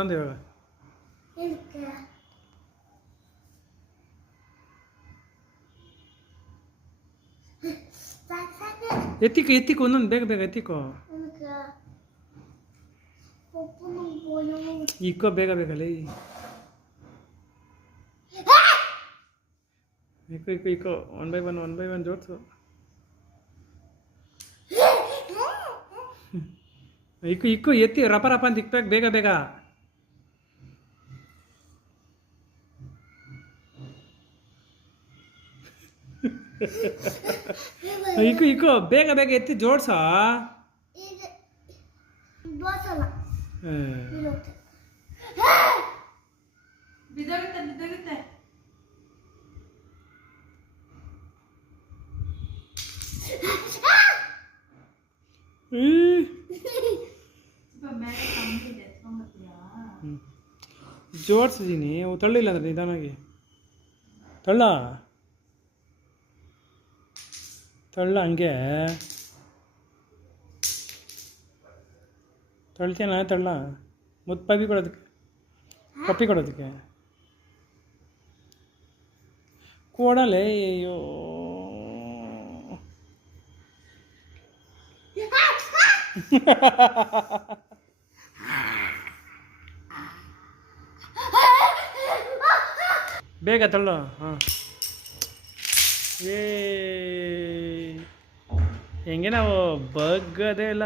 ಒಂದು ಇವಾಗ ಎತ್ತಿಕೋ ಒಂದೊಂದು ಬೇಗ ಬೇಗ ಎತ್ತಿಕೋ ಇಕ್ಕೋ ಬೇಗ ಬೇಗಲೇ ಇಕ್ಕೋ 1 by 1 ಜೋಡಿಸು ಇಕ್ಕು ಎತ್ತಿ ರಪ ರಪ ಅಂತ ಇಕ್ಬೇಕು ಬೇಗ ಬೇಗ ಇಕ್ಕು ಬೇಗ ಬೇಗ ಎತ್ತಿ ಜೋಡ್ಸ ಜೋಡ್ಸಿದ್ದೀನಿ ತಳ್ಳಿಲ್ಲ ಅಂದ್ರೆ ನಿಧಾನಾಗಿ ತಳ್ಳ ಹಂಗೆ ತಳ್ತೇನ ತಳ್ಳ ಮುತ್ತು ಪಪ್ಪಿ ಕೊಡೋದಕ್ಕೆ ಕೊಡಲೇ ಅಯ್ಯೋ ಬೇಗ ತಳ್ಳು ಹಾಂ ಹೆಂಗೆ ನಾವು ಬಗ್ಗದೇ ಇಲ್ಲ